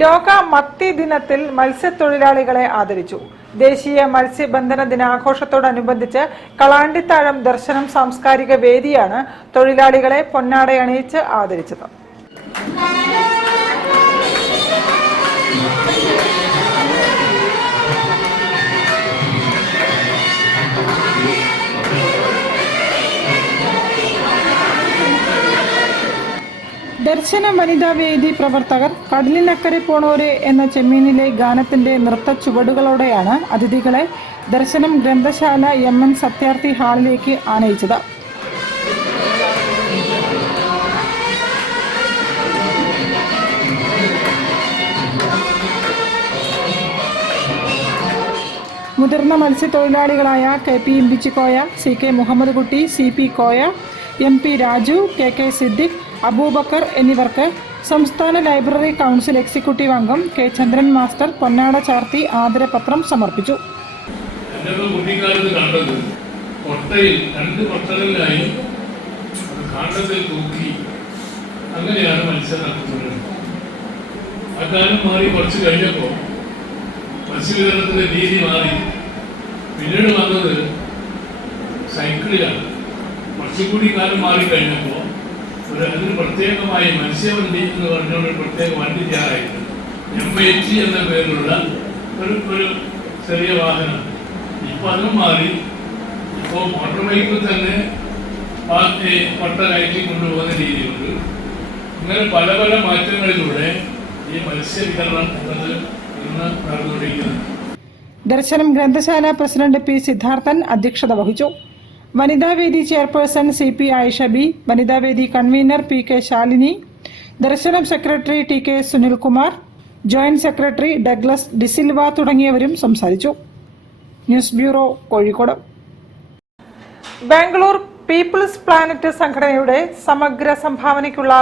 ലോക മത്തി ദിനത്തിൽ മത്സ്യത്തൊഴിലാളികളെ ആദരിച്ചു. ദേശീയ മത്സ്യബന്ധന ദിനാഘോഷത്തോടനുബന്ധിച്ച് കളാണ്ടിത്താഴം ദർശനം സാംസ്കാരിക വേദിയാണ് തൊഴിലാളികളെ പൊന്നാടയണിയിച്ച് ആദരിച്ചത്. ദർശന വനിതാ വേദി പ്രവർത്തകർ കടലിനക്കരെ പോണോരെ എന്ന ചെമ്മീനിലെ ഗാനത്തിന്റെ നൃത്ത ചുവടുകളോടെയാണ് അതിഥികളെ ദർശനം ഗ്രന്ഥശാല MN സത്യാർത്ഥി ഹാളിലേക്ക് ആനയിച്ചത്. മുതിർന്ന മത്സ്യത്തൊഴിലാളികളായ KP ഇമ്പിച്ചിക്കോയ, CK മുഹമ്മദ് കുട്ടി, CP Koya, MP Raju, KK Siddique, Abubakar എന്നിവർക്ക് സംസ്ഥാന ലൈബ്രറി കൗൺസിൽ എക്സിക്യൂട്ടീവ് അംഗം K ചന്ദ്രൻ മാസ്റ്റർ പൊന്നാട ചാർത്തി ആദരപത്രം സമർപ്പിച്ചു. അങ്ങനെയാണ് മത്സ്യം നടത്തുന്നത്. അക്കാലം മാറി കുറച്ച് കഴിഞ്ഞപ്പോൾ മത്സ്യവിതരണത്തിന്റെ രീതി മാറി. പിന്നീട് വന്നത് സൈക്കിളിലാണ്. കുറച്ചുകൂടി കാലം മാറിക്കഴിഞ്ഞപ്പോൾ അതിന് പ്രത്യേകമായി മത്സ്യവണ്ടി എന്ന് പറഞ്ഞുകൊണ്ട് ഒരു പ്രത്യേക വണ്ടി തയ്യാറായിട്ടുണ്ട്. MH എന്ന പേരിലുള്ള ഒരു ചെറിയ വാഹനം. ഇപ്പൊ അതും മാറി. ഇപ്പോൾ മോട്ടോർ ബൈക്കിൽ തന്നെ പട്ട കയറ്റി കൊണ്ടുപോകുന്ന രീതിയുണ്ട്. ഇങ്ങനെ പല പല മാറ്റങ്ങളിലൂടെ ഈ മത്സ്യവിതരണം എന്നത് ഇന്ന് നടന്നുകൊണ്ടിരിക്കുന്നത്. ദർശനം ഗ്രന്ഥശാല പ്രസിഡന്റ് P സിദ്ധാർത്ഥൻ അധ്യക്ഷത വഹിച്ചു. വനിതാവേദി ചെയർപേഴ്സൺ CP ആയിഷ B, വനിതാവേദി convener PK Shalini, Darshanam secretary TK Sunilkumar, joint secretary Douglas D'Silva തുടങ്ങിയവരും സംസാരിച്ചു. News bureau, Kozhikode. Bangalore People's Planet സംഘടനയുടെ സമഗ്ര സംഭാവനയ്ക്കുള്ള